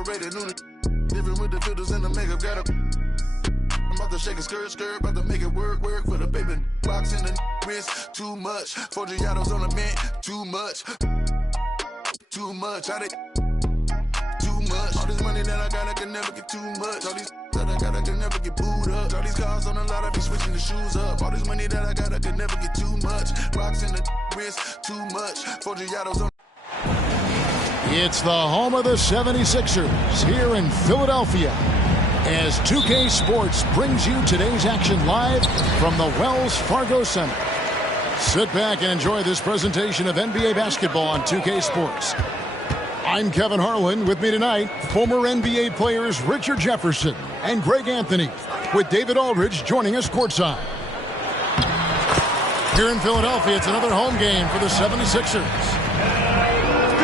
overrated, new living with the filters and the makeup, got a. I'm about to shake a skirt, about to make it work for the baby. Box in the wrist, too much. 4 Giados on the bench, too much. Too much, I did too much. All this money that I got, I can never get too much. All these that I got, I can never get booed up. All these cars on the lot, I be switching the shoes up. All this money that I got, I can never get too much. Rocks in the wrist, too much. 4 Giados on. It's the home of the 76ers here in Philadelphia, as 2K Sports brings you today's action live from the Wells Fargo Center. Sit back and enjoy this presentation of NBA basketball on 2K Sports. I'm Kevin Harlan. With me tonight, former NBA players Richard Jefferson and Greg Anthony, with David Aldridge joining us courtside. Here in Philadelphia, it's another home game for the 76ers.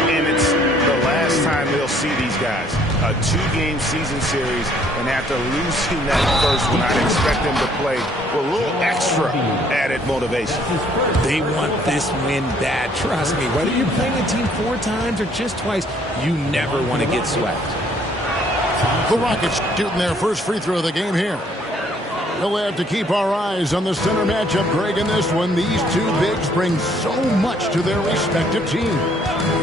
And it's the last time they'll see these guys. A 2-game season series, and after losing that first one, I'd expect them to play with a little extra added motivation. They want this win bad. Trust me, whether you're playing a team 4 times or just twice, you never want to get swept. The Rockets shooting their first free throw of the game here. We'll have to keep our eyes on the center matchup, Greg, in this one. These two bigs bring so much to their respective teams.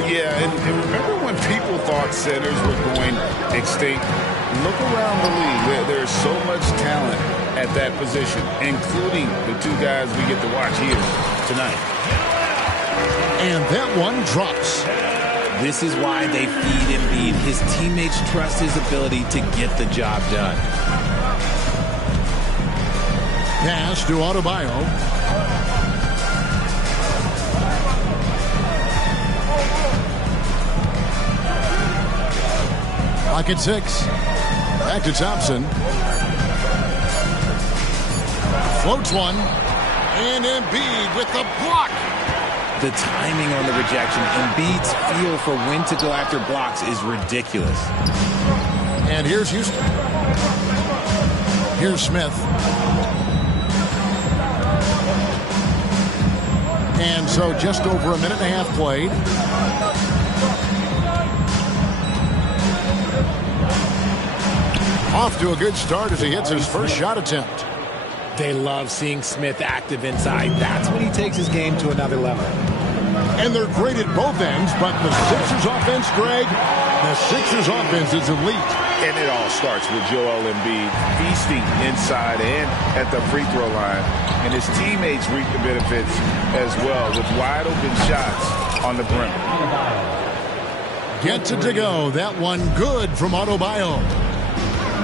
Yeah, and remember when people thought centers were going extinct? Look around the league. There's so much talent at that position, including the 2 guys we get to watch here tonight. And that one drops. This is why they feed Embiid. His teammates trust his ability to get the job done. Pass to Adebayo. Lock at 6. Back to Thompson. Floats one. And Embiid with the block. The timing on the rejection, Embiid's feel for when to go after blocks is ridiculous. And here's Houston. Here's Smith. And so just over a minute and a half played. Off to a good start as he hits his first shot attempt. They love seeing Smith active inside. That's when he takes his game to another level. And they're great at both ends, but the Sixers offense, Greg, the Sixers offense is elite. And it all starts with Joel Embiid feasting inside and at the free throw line. And his teammates reap the benefits as well with wide open shots on the perimeter. Gets it to go. That one good from Adebayo.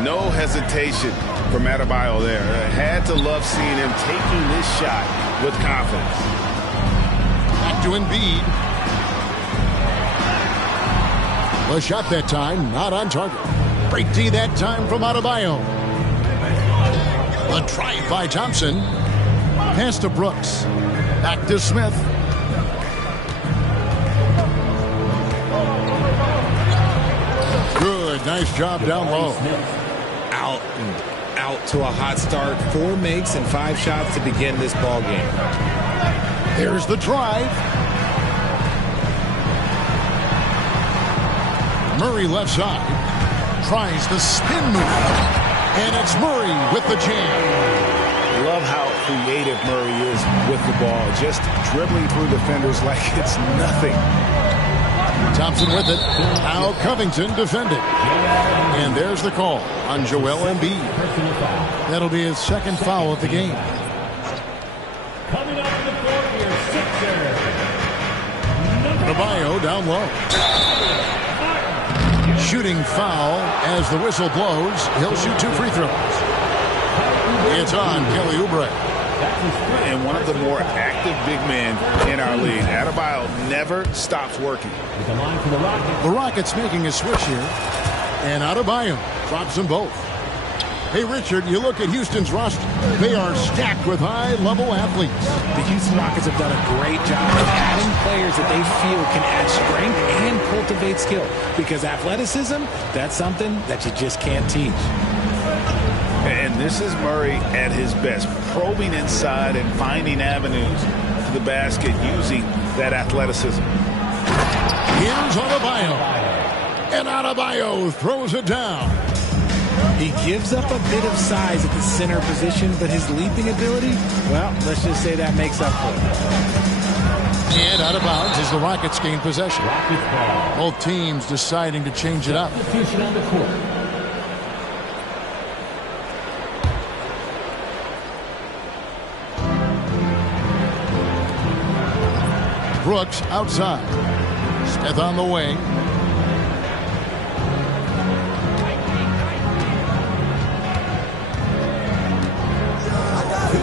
No hesitation from Adebayo there. Had to love seeing him taking this shot with confidence. Back to Embiid. The shot that time, not on target. Break D that time from Adebayo. A drive by Thompson. Pass to Brooks. Back to Smith. Good, nice job down low. Out and out to a hot start. 4 makes and 5 shots to begin this ball game. Here's the drive. Murray left side. Tries the spin move. And it's Murray with the jam. Love how creative Murray is with the ball. Just dribbling through defenders like it's nothing. Thompson with it. Now Covington defending. And there's the call on Joel Embiid. That'll be his second foul of the game. Coming up to the court here, Sixers. Adebayo down low. Shooting foul as the whistle blows. He'll shoot 2 free throws. It's on Kelly Oubre. And one of the more active big men in our league. Adebayo never stops working. The Rockets making a switch here. And Adebayo drops them both. Hey, Richard, you look at Houston's roster. They are stacked with high-level athletes. The Houston Rockets have done a great job of adding players that they feel can add strength and cultivate skill. Because athleticism, that's something that you just can't teach. And this is Murray at his best, probing inside and finding avenues to the basket using that athleticism. Here's Adebayo. And Adebayo throws it down. He gives up a bit of size at the center position, but his leaping ability, well, let's just say that makes up for it. And out of bounds as the Rockets gain possession. Both teams deciding to change it up. Substitution on the court. Brooks outside. Smith on the wing.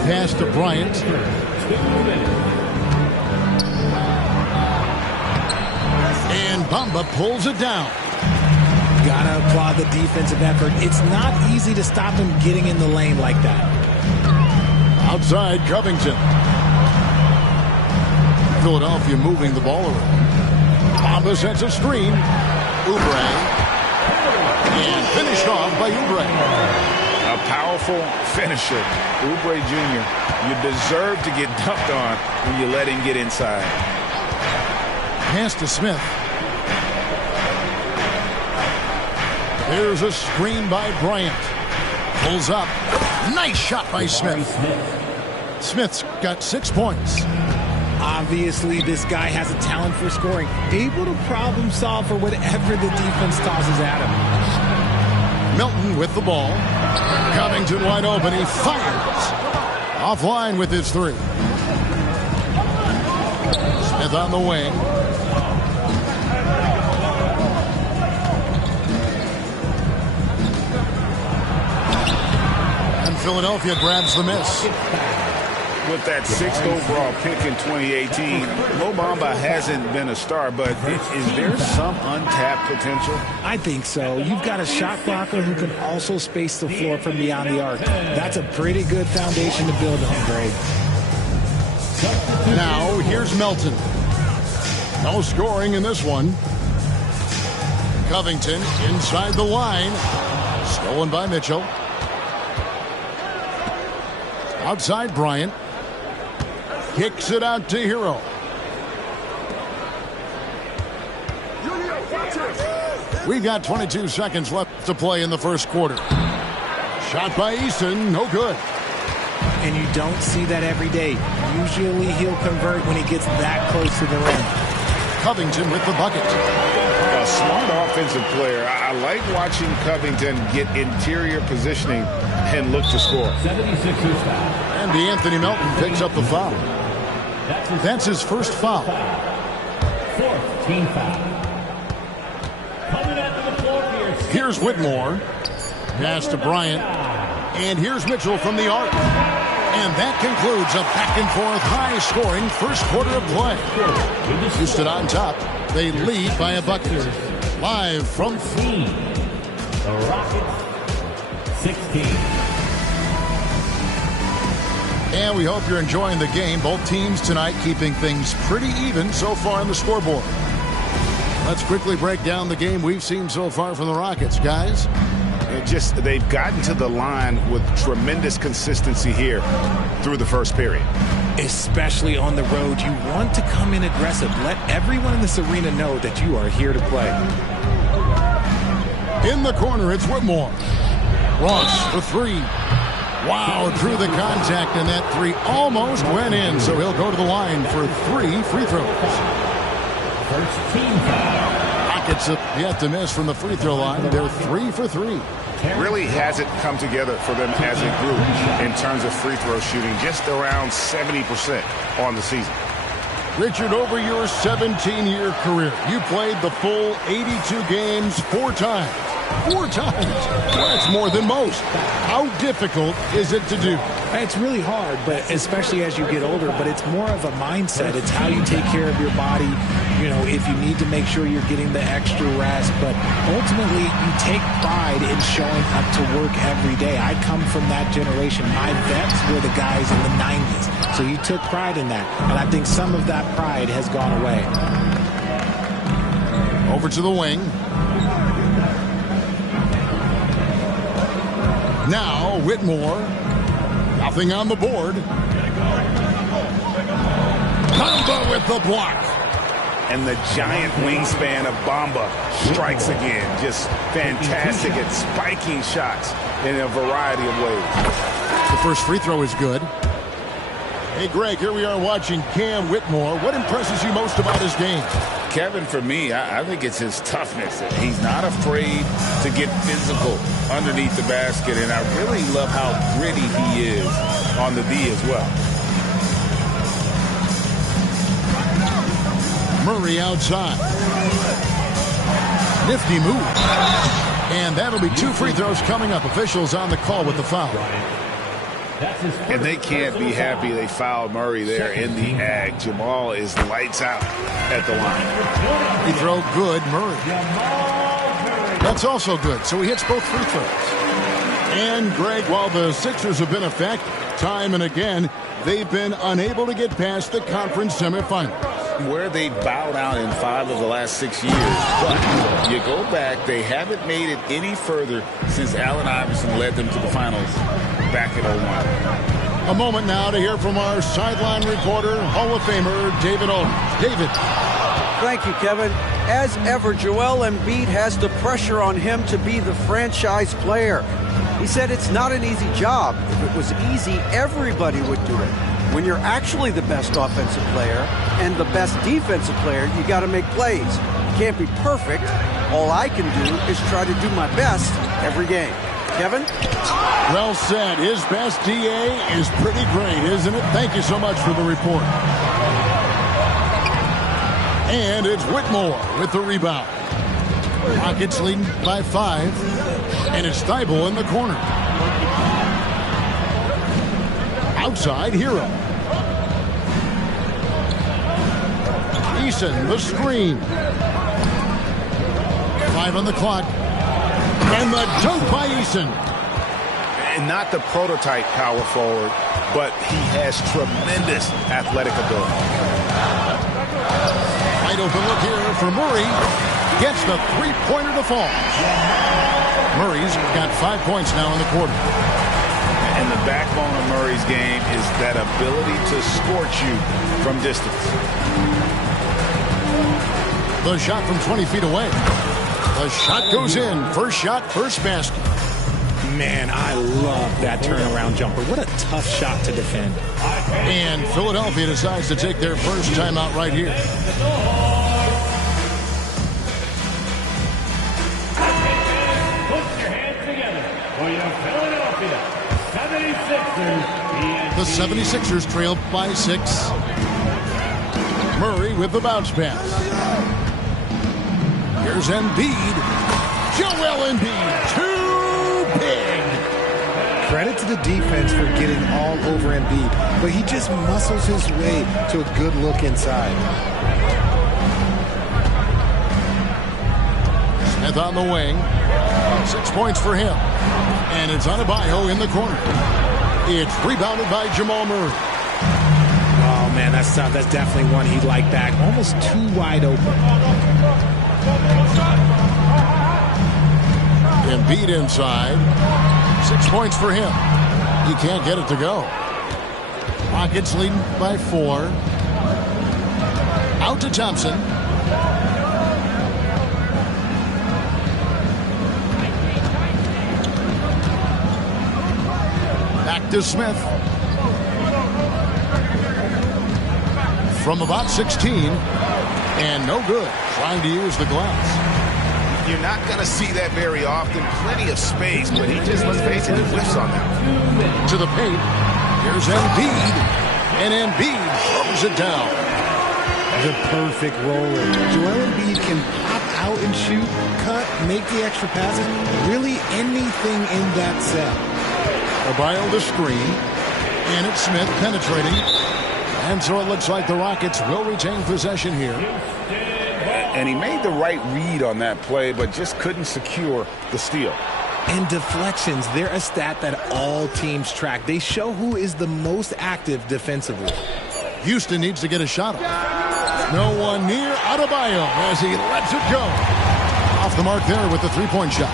Pass to Bryant. And Bamba pulls it down. Gotta applaud the defensive effort. It's not easy to stop him getting in the lane like that. Outside Covington. Philadelphia moving the ball around. Bamba sets a screen. Oubre. And finished off by Oubre. A powerful finisher. Oubre Jr., you deserve to get dunked on when you let him get inside. Pass to Smith. There's a screen by Bryant. Pulls up. Nice shot by Smith. Smith's got 6 points. Obviously, this guy has a talent for scoring. Able to problem solve for whatever the defense tosses at him. Milton with the ball. Covington wide open. He fires. Offline with his three. Smith on the wing. And Philadelphia grabs the miss. With that 6th overall pick in 2018, Mo Bamba hasn't been a star, but is there some untapped potential? I think so. You've got a shot blocker who can also space the floor from beyond the arc. That's a pretty good foundation to build on, Greg. Now, here's Melton. No scoring in this one. Covington inside the line. Stolen by Mitchell. Outside Bryant. Kicks it out to Hero. We've got 22 seconds left to play in the first quarter. Shot by Easton, no good. And you don't see that every day. Usually he'll convert when he gets that close to the rim. Covington with the bucket. A smart offensive player. I like watching Covington get interior positioning and look to score. 76ers foul. And Anthony Melton picks up the foul. That's his first foul. 4th team foul. Coming out to the floor here. Here's Whitmore. Pass to Bryant. And here's Mitchell from the arc. And that concludes a back-and-forth high-scoring first quarter of play. Houston on top. They lead by a bucket. Live from the Rockets 16. And we hope you're enjoying the game. Both teams tonight keeping things pretty even so far on the scoreboard. Let's quickly break down the game we've seen so far from the Rockets, guys. They've gotten to the line with tremendous consistency here through the first period. Especially on the road, you want to come in aggressive. Let everyone in this arena know that you are here to play. In the corner, it's Whitmore. Ross for three. Wow, drew the contact, and that three almost went in, so he'll go to the line for 3 free throws. First team foul. Rockets have yet to miss from the free throw line. They're 3 for 3. Really hasn't come together for them as a group in terms of free throw shooting, just around 70% on the season. Richard, over your 17-year career, you played the full 82 games 4 times. 4 times. That's more than most. How difficult is it to do? It's really hard, but especially as you get older, but it's more of a mindset. It's how you take care of your body. You know, if you need to make sure you're getting the extra rest, but ultimately you take pride in showing up to work every day. I come from that generation. My vets were the guys in the 90s, so you took pride in that, and I think some of that pride has gone away. Over to the wing. Now Whitmore. Nothing on the board. Bamba with the block. And the giant wingspan of Bamba strikes again. Just fantastic at spiking shots in a variety of ways. The first free throw is good. Hey, Greg, here we are watching Cam Whitmore. What impresses you most about his game? Kevin, for me, I think it's his toughness. He's not afraid to get physical underneath the basket, and I really love how gritty he is on the D as well. Murray outside. Nifty move. And that'll be 2 free throws coming up. Officials on the call with the foul. And they can't be happy they fouled Murray there in the ag. Jamal is lights out at the line. Free throw good, Murray. That's also good, so he hits both free throws. And, Greg, while the Sixers have been effective time and again, they've been unable to get past the conference semifinals. Where they bowed out in 5 of the last 6 years. But you go back, they haven't made it any further since Allen Iverson led them to the finals back in 01. A moment now to hear from our sideline reporter, Hall of Famer David Aldridge. David. Thank you, Kevin. As ever, Joel Embiid has the pressure on him to be the franchise player. He said it's not an easy job. If it was easy, everybody would do it. When you're actually the best offensive player and the best defensive player, you got to make plays. You can't be perfect. All I can do is try to do my best every game. Kevin? Well said. His best DA is pretty great, isn't it? Thank you so much for the report. And it's Whitmore with the rebound. Rockets leading by 5. And it's Thibault in the corner. Outside, Hero. Eason, the screen. 5 on the clock. And the dunk by Eason. And not the prototype power forward, but he has tremendous athletic ability. Wide open look here for Murray. Gets the three-pointer to fall. Murray's got 5 points now in the quarter. And the backbone of Murray's game is that ability to scorch you from distance. The shot from 20 feet away. The shot goes in. First shot, first basket. Man, I love that turnaround jumper. What a tough shot to defend. And Philadelphia decides to take their first timeout right here. Put your hands together for your Philadelphia 76ers. The 76ers trail by 6. Murray with the bounce pass. Here's Embiid. Joel Embiid, too big. Credit to the defense for getting all over Embiid, but he just muscles his way to a good look inside. Smith on the wing. 6 points for him. And it's Adebayo in the corner. It's rebounded by Jamal Murray. Oh, man, that's tough. That's definitely one he'd like back. Almost too wide open. Embiid inside. 6 points for him. He can't get it to go. Rockets leading by 4. Out to Thompson. Back to Smith. From about 16. And no good. Trying to use the glass. You're not going to see that very often. Plenty of space, but he just, let's face it, he whiffs on that. To the paint. Here's Embiid. And Embiid throws it down. The perfect roller. Joel Embiid can pop out and shoot, cut, make the extra passes. Really anything in that set. Adebayo the screen. And it's Smith penetrating. And so it looks like the Rockets will retain possession here. And he made the right read on that play, but just couldn't secure the steal. And deflections, they're a stat that all teams track. They show who is the most active defensively. Houston needs to get a shot off. No one near Adebayo as he lets it go. Off the mark there with the three-point shot.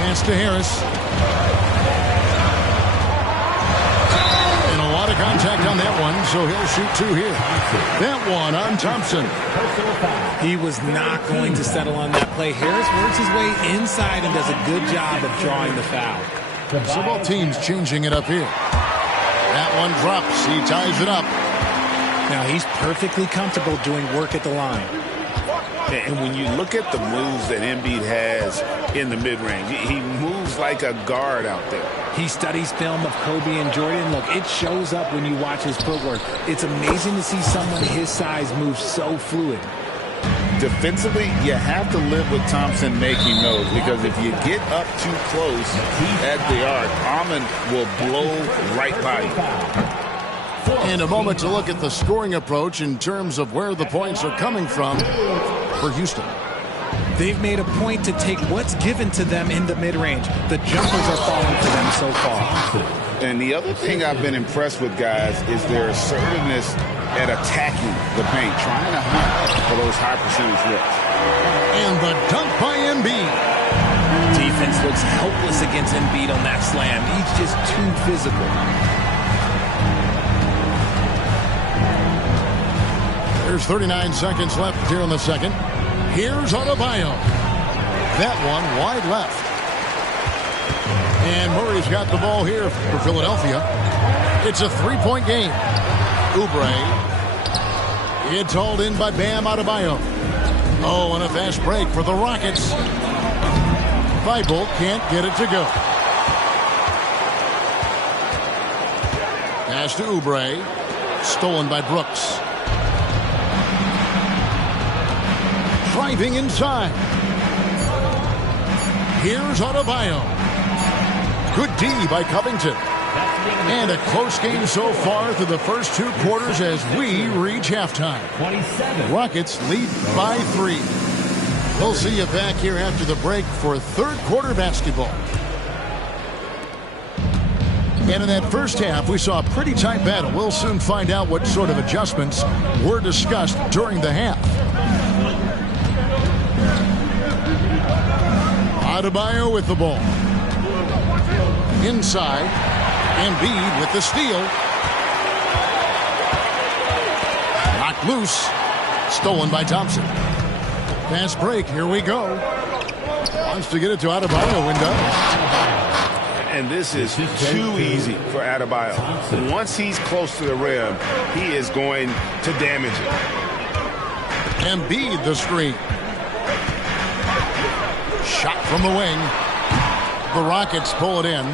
Pass to Harris. And a lot of contact on that one, so he'll shoot 2 here. That one on Thompson. He was not going to settle on that play. Harris works his way inside and does a good job of drawing the foul. So both teams changing it up here. That one drops. He ties it up. Now he's perfectly comfortable doing work at the line. And when you look at the moves that Embiid has in the mid-range, he moves like a guard out there. He studies film of Kobe and Jordan. Look, it shows up when you watch his footwork. It's amazing to see someone his size move so fluid. Defensively, you have to live with Thompson making those, because if you get up too close at the arc, Ahmed will blow right by you. And a moment to look at the scoring approach in terms of where the points are coming from for Houston. They've made a point to take what's given to them in the mid-range. The jumpers are falling for them so far. And the other thing I've been impressed with, guys, is their assertiveness at attacking the paint, trying to hunt for those high percentage looks. And the dunk by Embiid. Defense looks helpless against Embiid on that slam. He's just too physical. There's 39 seconds left here in the second. Here's Adebayo. That one wide left. And Murray's got the ball here for Philadelphia. It's a 3-point game. Oubre. It's hauled in by Bam Adebayo. Oh, and a fast break for the Rockets. Thibault can't get it to go. Pass to Oubre. Stolen by Brooks. Driving inside. Here's Adebayo. Good D by Covington. And a close game so far through the first 2 quarters as we reach halftime. Rockets lead by 3. We'll see you back here after the break for third quarter basketball. And in that first half, we saw a pretty tight battle. We'll soon find out what sort of adjustments were discussed during the half. Adebayo with the ball. Inside. Embiid with the steal. Knocked loose. Stolen by Thompson. Fast break. Here we go. Wants to get it to Adebayo and does. And this is too easy for Adebayo. Once he's close to the rim, he is going to damage it. Embiid the screen. Shot from the wing. The Rockets pull it in.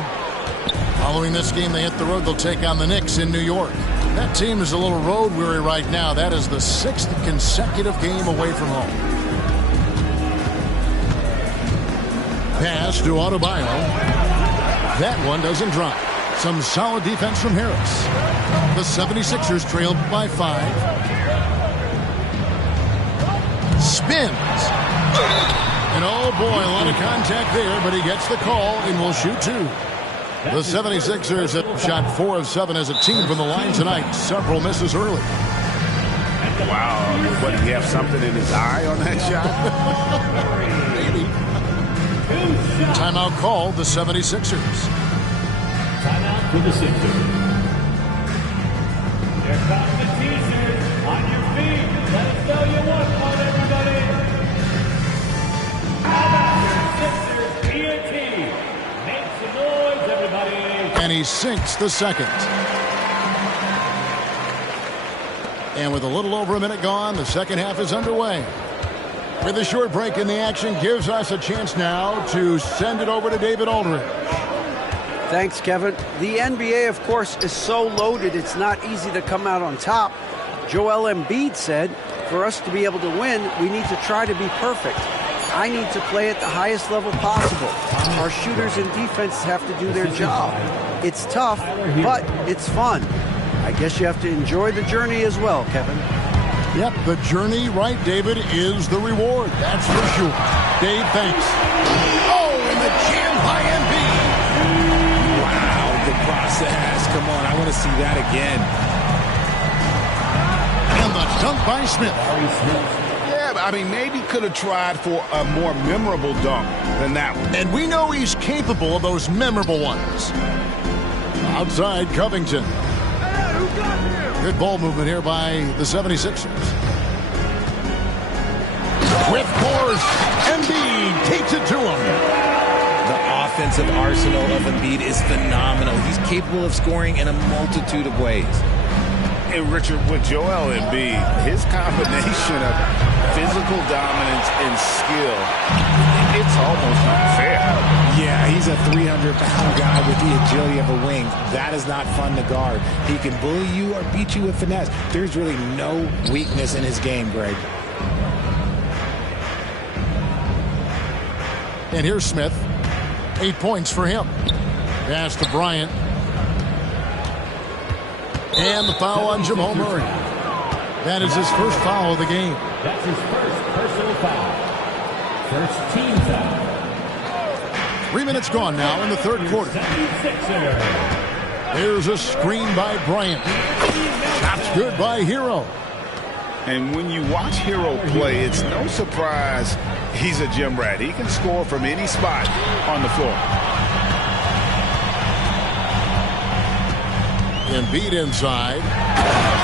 Following this game, they hit the road. They'll take on the Knicks in New York. That team is a little road weary right now. That is the 6th consecutive game away from home. Pass to Adebayo. That one doesn't drop. Some solid defense from Harris. The 76ers trailed by 5. Spins. And oh boy, a lot of contact there, but he gets the call and will shoot 2. The 76ers have shot 4 of 7 as a team from the line tonight. Several misses early. Wow. What, did he have something in his eye on that shot? Maybe. Timeout called the 76ers. Timeout for the Sixers. Here comes the teasers. On your feet. Let us know you want one, everybody. How about your Sixers PNT? Make some noise, everybody. And he sinks the second. And with a little over a minute gone, the second half is underway. With a short break in the action, gives us a chance now to send it over to David Aldridge. Thanks, Kevin. The NBA, of course, is so loaded, it's not easy to come out on top. Joel Embiid said, for us to be able to win, we need to try to be perfect. I need to play at the highest level possible. Our shooters and defense have to do their job. It's tough, but it's fun. I guess you have to enjoy the journey as well, Kevin. Yep, the journey, right, David, is the reward. That's for sure. Dave, thanks. Oh, and the jam by Embiid. Wow, the process. Come on, I want to see that again. And the dunk by Smith. Yeah, but I mean, maybe could have tried for a more memorable dunk than that one. And we know he's capable of those memorable ones. Outside, Covington. Good ball movement here by the 76ers. With force, Embiid takes it to him. The offensive arsenal of Embiid is phenomenal. He's capable of scoring in a multitude of ways. And Richard, with Joel Embiid, his combination of physical dominance and skill, it's almost unfair. Yeah, he's a 300-pound guy with the agility of a wing. That is not fun to guard. He can bully you or beat you with finesse. There's really no weakness in his game, Greg. And here's Smith. 8 points for him. Pass to Bryant. And the foul on Jamal Murray. That is his first foul of the game. That's his first personal foul. First team foul. 3 minutes gone now in the third quarter. There's a screen by Bryant. Shot's good by Hero. And when you watch Hero play, it's no surprise he's a gym rat. He can score from any spot on the floor. Embiid inside.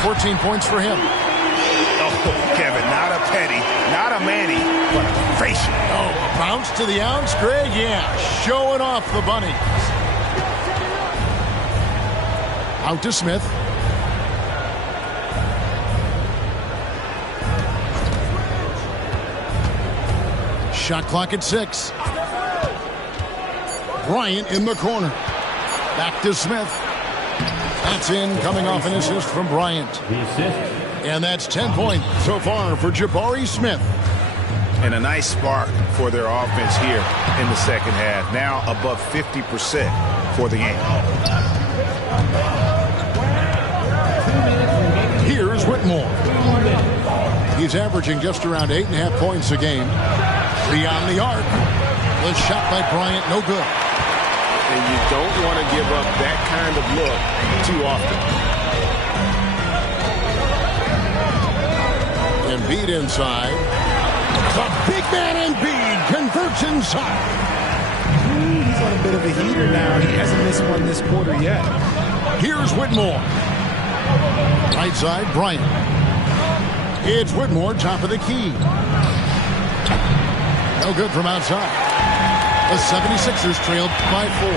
14 points for him. Oh, Kevin, not a Petty, not a Manny, but a facial. Oh, a bounce to the ounce, Greg? Yeah, showing off the bunnies. Out to Smith. Shot clock at 6. Bryant in the corner. Back to Smith. That's in, coming off an assist from Bryant. The assist. And that's 10 points so far for Jabari Smith. And a nice spark for their offense here in the second half. Now above 50% for the game. Here's Whitmore. He's averaging just around 8.5 points a game. Beyond the arc. The shot by Bryant, no good. And you don't want to give up that kind of look too often. Embiid inside. The big man Embiid converts inside. He's on a bit of a heater now. He hasn't missed one this quarter yet. Here's Whitmore. Right side, Bryant. It's Whitmore, top of the key. No good from outside. The 76ers trailed by 4.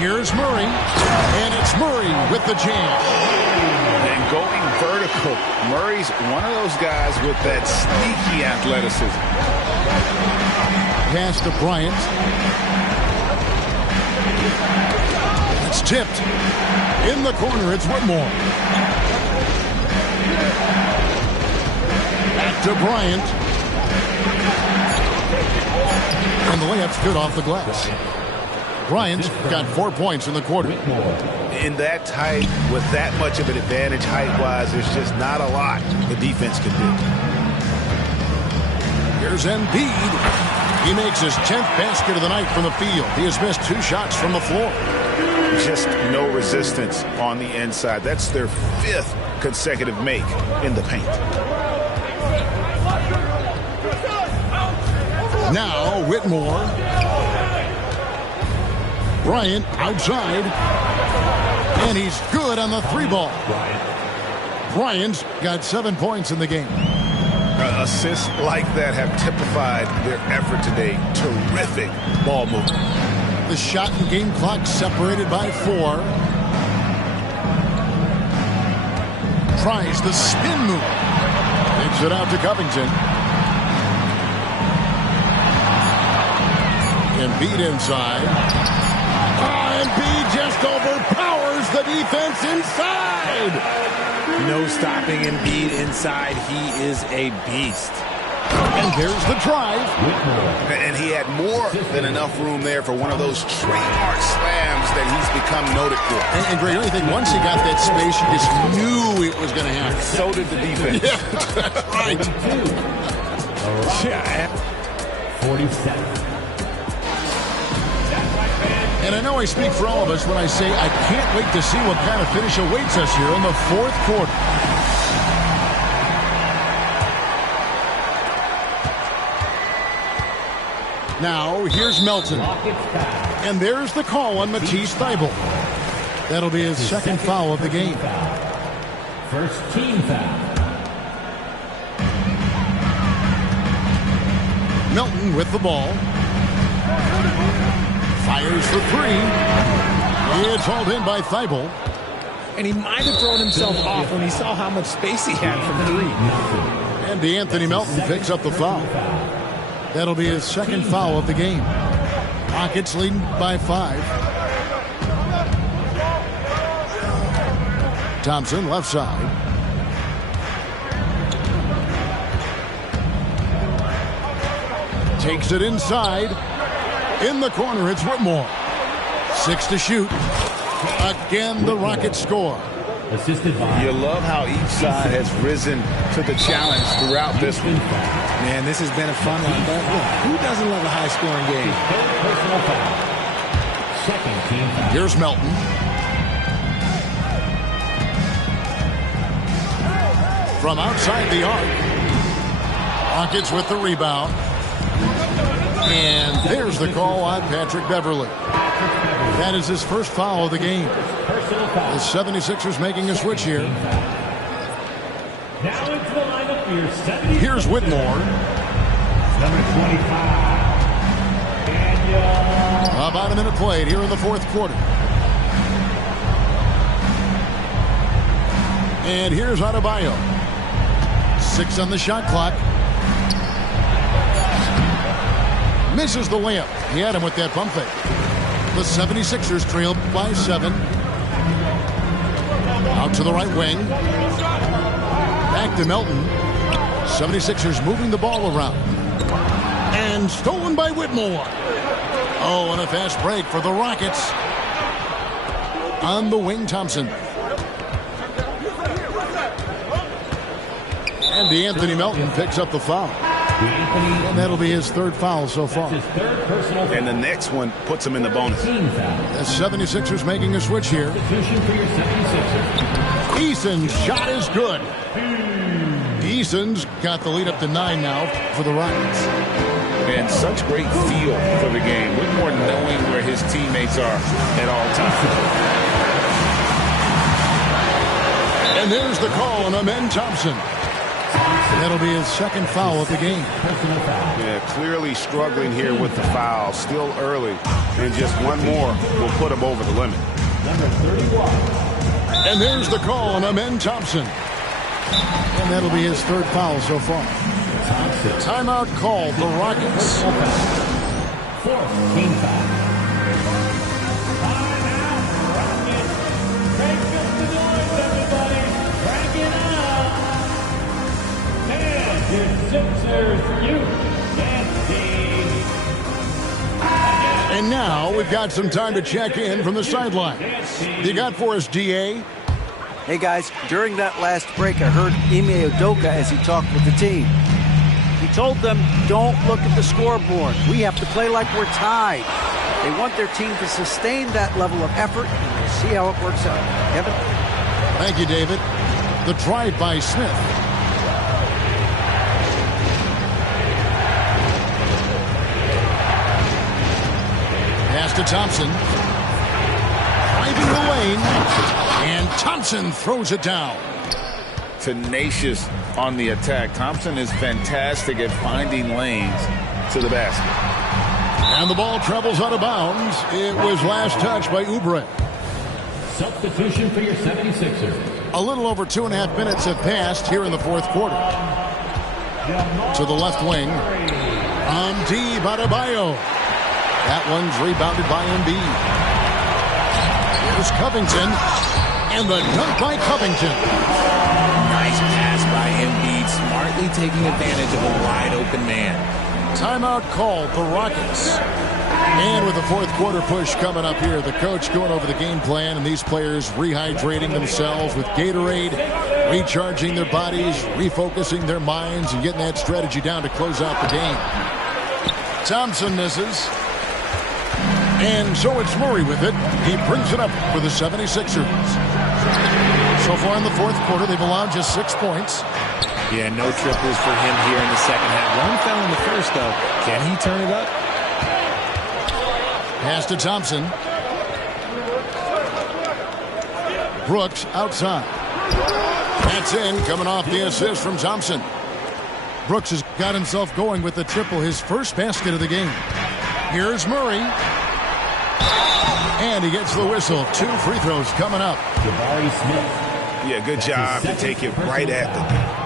Here's Murray. And it's Murray with the jam. And going vertical. Murray's one of those guys with that sneaky athleticism. Pass to Bryant. It's tipped. In the corner, it's Whitmore. Back to Bryant. And the layup's good off the glass. Bryant's got 4 points in the quarter. In that tight, with that much of an advantage height-wise, there's just not a lot the defense can do. Here's Embiid. He makes his 10th basket of the night from the field. He has missed 2 shots from the floor. Just no resistance on the inside. That's their 5th consecutive make in the paint. Now Whitmore. Bryant outside. And he's good on the 3 ball. Bryant's got 7 points in the game. Assists like that have typified their effort today. Terrific ball movement. The shot and game clock separated by 4. Tries the spin move. Takes it out to Covington. Embiid inside. Embiid just overpowers the defense inside. No stopping Embiid inside. He is a beast. And there's the drive. And he had more than enough room there for one of those trademark slams that he's become noted for. And Greg, I think once he got that space, you just knew it was going to happen. So did the defense. Yeah, that's right. Yeah. 47. And I know I speak for all of us when I say I can't wait to see what kind of finish awaits us here in the 4th quarter. Now, here's Melton. And there's the call on Matisse Thybulle. That'll be his second foul of the game. First team foul. Melton with the ball. Fires for three. It's hauled in by Thibault. And he might have thrown himself off when he saw how much space he had from three. And DeAnthony Melton picks up the foul. That'll be his second foul of the game. Rockets leading by 5. Thompson left side. Takes it inside. In the corner, it's Whitmore. 6 to shoot. Again, the Rockets score. Assisted by. You love how each side has risen to the challenge throughout this one. Man, this has been a fun one. But look, who doesn't love a high-scoring game? Personal foul. Second team foul. Here's Melton. From outside the arc. Rockets with the rebound. And there's the call on Patrick Beverly. That is his first foul of the game. The 76ers making a switch here. Now into the lineup for your 76ers. Here's Whitmore. Number 25. Daniel. About a minute played here in the fourth quarter. And here's Adebayo. 6 on the shot clock. Misses the layup. He had him with that pump fake. The 76ers trail by 7. Out to the right wing. Back to Melton. 76ers moving the ball around. And stolen by Whitmore. Oh, and a fast break for the Rockets. On the wing, Thompson. And DeAnthony Melton picks up the foul. And that'll be his third foul so far. And the next one puts him in the bonus. The 76ers making a switch here. Eason's shot is good. Eason's got the lead up to 9 now for the Rockets. And such great feel for the game. Whitmore knowing where his teammates are at all times. And there's the call on Amen Thompson. That'll be his second foul of the game. Yeah, clearly struggling here with the foul. Still early. And just one more will put him over the limit. Number 31. And there's the call on Amen Thompson. And that'll be his third foul so far. Timeout called the Rockets. Fourth team foul. Crank up the noise, everybody. Crank it up. And your Sixers youth dance team. And now we've got some time to check in from the sideline. You got for us, DA? Hey guys, during that last break, I heard Ime Udoka as he talked with the team. He told them, don't look at the scoreboard. We have to play like we're tied. They want their team to sustain that level of effort, and we'll see how it works out. Kevin? Thank you, David. The drive by Smith. Pass to Thompson. Driving the lane. And Thompson throws it down. Tenacious on the attack. Thompson is fantastic at finding lanes to the basket. And the ball travels out of bounds. It was last touched by Oubre. Substitution for your 76ers. A little over 2.5 minutes have passed here in the fourth quarter. To the left wing. Deep Adebayo. That one's rebounded by Embiid. Here's Covington. And the dunk by Covington. Nice pass by Embiid, smartly taking advantage of a wide-open man. Timeout called the Rockets. And with the fourth quarter push coming up here, the coach going over the game plan, and these players rehydrating themselves with Gatorade, recharging their bodies, refocusing their minds, and getting that strategy down to close out the game. Thompson misses. And so it's Murray with it. He brings it up for the 76ers. So far in the fourth quarter, they've allowed just 6 points. Yeah, no triples for him here in the second half. One fell in the first, though. Can he turn it up? Pass to Thompson. Brooks outside. That's in, coming off the assist from Thompson. Brooks has got himself going with the triple, his first basket of the game. Here's Murray. And he gets the whistle. 2 free throws coming up. Yeah, good job to take it right at them.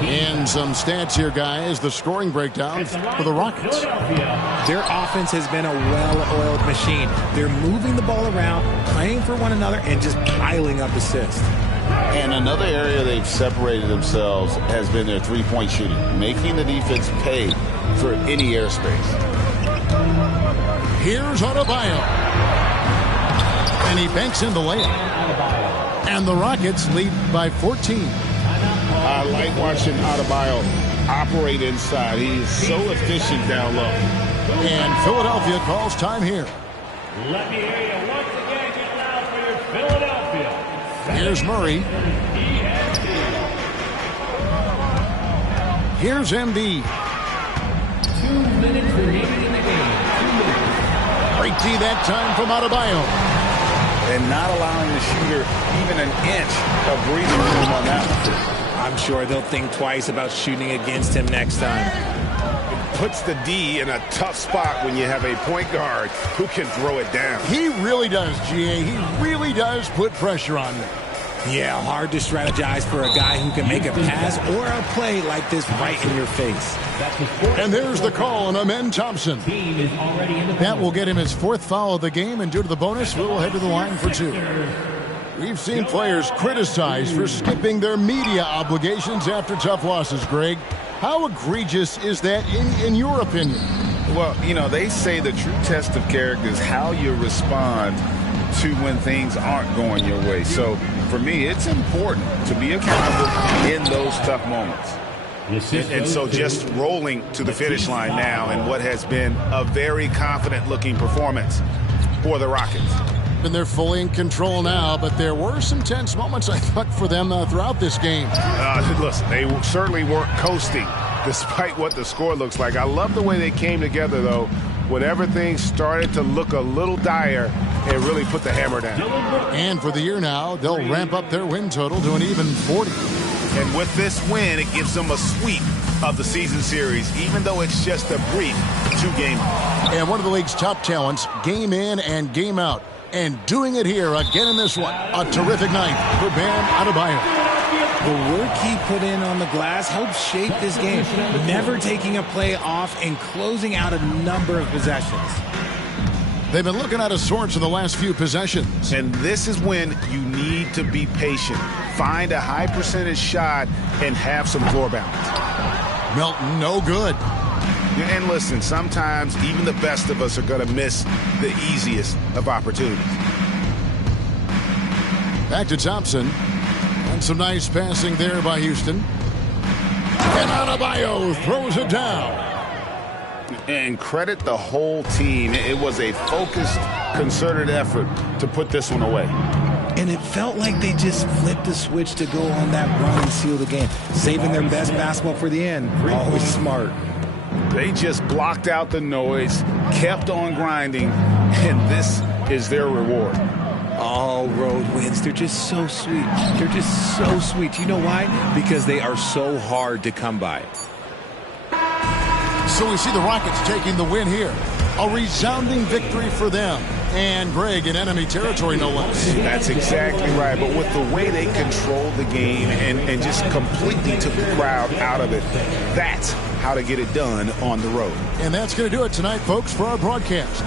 And some stats here, guys. The scoring breakdown for the Rockets. Their offense has been a well-oiled machine. They're moving the ball around, playing for one another, and just piling up assists. And another area they've separated themselves has been their three-point shooting, making the defense pay for any airspace. Here's Adebayo. And he banks in the layup. And the Rockets lead by 14. I like watching Adebayo operate inside. He is so efficient down low. And Philadelphia calls time here. Let me hear you once again. Get loud for your Philadelphia. Here's Murray. Here's Embiid. 2 minutes remaining in the game. Great D that time from Adebayo. And not allowing the shooter even an inch of breathing room on that one. I'm sure they'll think twice about shooting against him next time. It puts the D in a tough spot when you have a point guard who can throw it down. He really does, GA. He really does put pressure on them. Yeah, hard to strategize for a guy who can make a pass or a play like this right in your face. And there's the call on Amen Thompson. That will get him his 4th foul of the game, and due to the bonus, we'll head to the line for 2. We've seen players criticized for skipping their media obligations after tough losses, Greg. How egregious is that in your opinion? Well, you know, they say the true test of character is how you respond to when things aren't going your way. So, for me, it's important to be accountable in those tough moments. And so just rolling to the finish line now in what has been a very confident-looking performance for the Rockets. And they're fully in control now, but there were some tense moments, I thought, for them throughout this game. Listen, they certainly weren't coasting, despite what the score looks like. I love the way they came together, though, whenever things started to look a little dire and really put the hammer down. And for the year now, they'll ramp up their win total to an even 40. And with this win, it gives them a sweep of the season series, even though it's just a brief 2-game. And one of the league's top talents, game in and game out. And doing it here again in this one. A terrific night for Bam Adebayo. The work he put in on the glass helped shape this game, never taking a play off and closing out a number of possessions. They've been looking out of sorts in the last few possessions. And this is when you need to be patient. Find a high percentage shot and have some floor balance. Melton, no good. And listen, sometimes even the best of us are going to miss the easiest of opportunities. Back to Thompson. And some nice passing there by Houston. And Adebayo throws it down. And credit the whole team. It was a focused, concerted effort to put this one away. And it felt like they just flipped the switch to go on that run and seal the game. Saving their best basketball for the end. Always smart. They just blocked out the noise, kept on grinding, and this is their reward. All road wins. They're just so sweet. They're just so sweet. You know why? Because they are so hard to come by. So we see the Rockets taking the win here. A resounding victory for them. And Greg in enemy territory, no less. That's exactly right. But with the way they controlled the game and just completely took the crowd out of it, that's how to get it done on the road. And that's going to do it tonight, folks, for our broadcast.